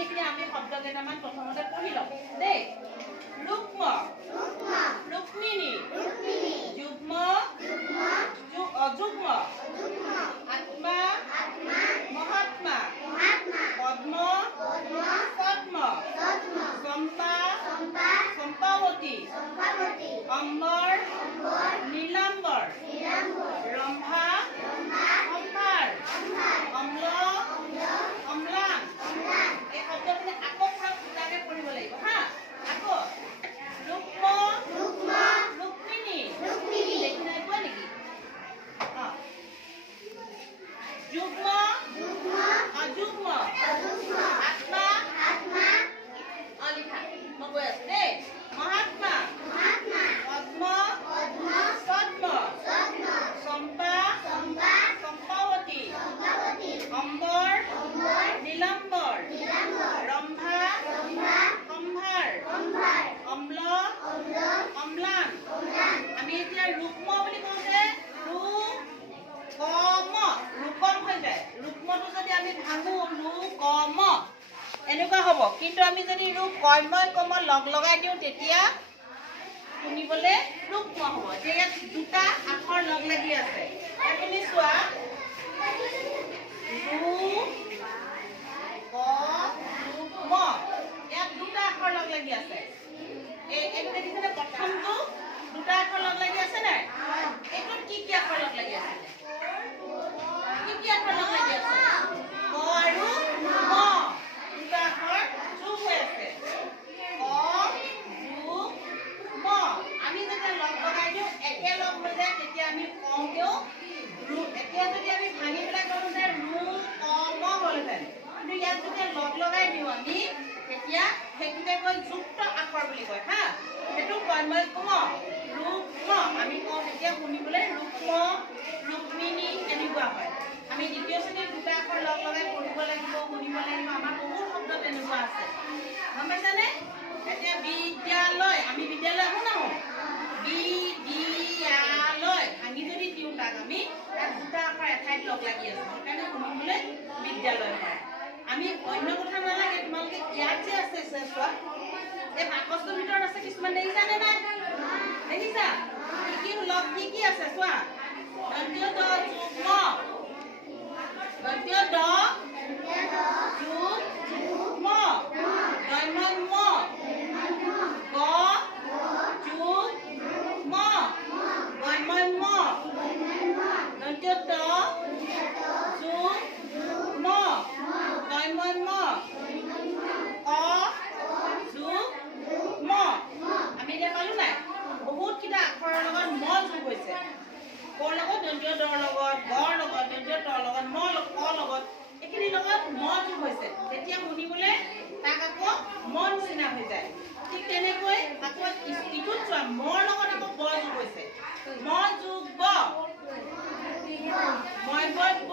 এইখিনি আমি শব্দ কেইটামান প্ৰথমতে পঢ়ি লওঁ দেই ৰুক্ম ৰুক্মিণী যুগ্ম অযুগ্ম আত্মা মহাত্মা পদ্ম পদ্ম চম্পা চম্পাৱতী অম্বৰ নীলাম্বৰ ৰম্ভা অম্ভাৰ অম্ল অম্লান এই শব্দখিনি আকৌ পুৰা ফুটাকে পঢ়িব লাগিব হা আকৌ ৰুক্ম ৰুক্মিণী দেখি নাই পোৱা নেকি যুগ্ম অযুগ্ম আত্মা লিখা মই কৈ আছো দেই মহাত্মা পদ্ম পদ্ম চম্পা চম্পাৱতী অম্বৰ নীলাম্বৰ ৰম্ভা সম্ভাৰ অম্ল অম্লান আমি এতিয়া ৰুক্ম বুলি কওঁতে ৰূপম হৈ যায় ৰুক্মটো যদি আমি ভাঙো ৰুকম এনেকুৱা হ'ব কিন্তু আমি যদি কৰ্ময় কম লগাই দিওঁ তেতিয়া শুনিবলৈ ৰুক্ম হ'ব যে ইয়াত দুটা আখৰ লগ লাগি আছে তুমি চোৱা ইয়াত দুটা আখৰ লগ লাগি আছে এইটো দেখিছেনে প্ৰথমটো দুটা আখৰ লগ লাগি আছে নাই এইটোত কি আখৰ লগ লাগি আছে কি আখৰ লগ লাগি আছে ক আৰু ম দুটা আখৰ যোগ হৈ আছে ক যোগ ম আমি যেতিয়া লগ লগাই দিওঁ একেলগ হৈ যায় তেতিয়া আমি কওঁতেও এতিয়া যদি আমি ভাঙি পেলাই কওঁ যে ৰু ক ম হ'লহেঁতেন কিন্তু ইয়াত যেতিয়া লগ লগাই দিওঁ আমি তেতিয়া সেইটোকে কয় যুক্ত আখৰ বুলি কয় হা সেইটো কৰ্ময় কম ৰুক্ম আমি কওঁ তেতিয়া শুনিবলৈ ৰুক্ম ৰুক্মিণী এনেকুৱা হয় আমি দ্বিতীয় শ্ৰেণীৰ দুটা আখৰ লগ লগাই পঢ়িব লাগিব শুনিব লাগিব আমাৰ বহুত শব্দ তেনেকুৱা আছে গম পাইছানে এতিয়া বিদ্যালয় আমি বিদ্যালয় শুনাওঁ বিদ্যালয় ভাঙি যদি দিওঁ তাক আমি তাত দুটা আখৰ এঠাইত লগ লাগি আছে সেইকাৰণে শুনিবলৈ বিদ্যালয় হয় আমি অন্য কথা নালাগে তোমালোকে ইয়াত যে আছে চোৱা এই বাকচটোৰ ভিতৰত আছে কিছুমান দেখিছানে নাই দেখিছা কি আছে চোৱা দন্ত্য দ যুগ্ম দন্ত্য দ যুগ্ম দৈমন্ম গ যুগ ম দৈমন্ম দন্ত্য দ যুগ ম দৈমন্ম অ যুগ ম আমি এতিয়া পালো নাই বহুত কিটা আখৰৰ লগত ম যোগ হৈছে কৰ লগত দন্ত্য দ লগত গৰ লগত দন্ত্য তৰ লগত ম ক লগত এইখিনি লগত ম যোগ হৈছে তেতিয়া শুনিবলৈ তাক আকৌ মন চিনা হৈ যায় ঠিক তেনেকৈ আকৌ ইটোত চোৱা মৰ লগত আকৌ ব যোগ হৈছে ম যোগ ব মই ব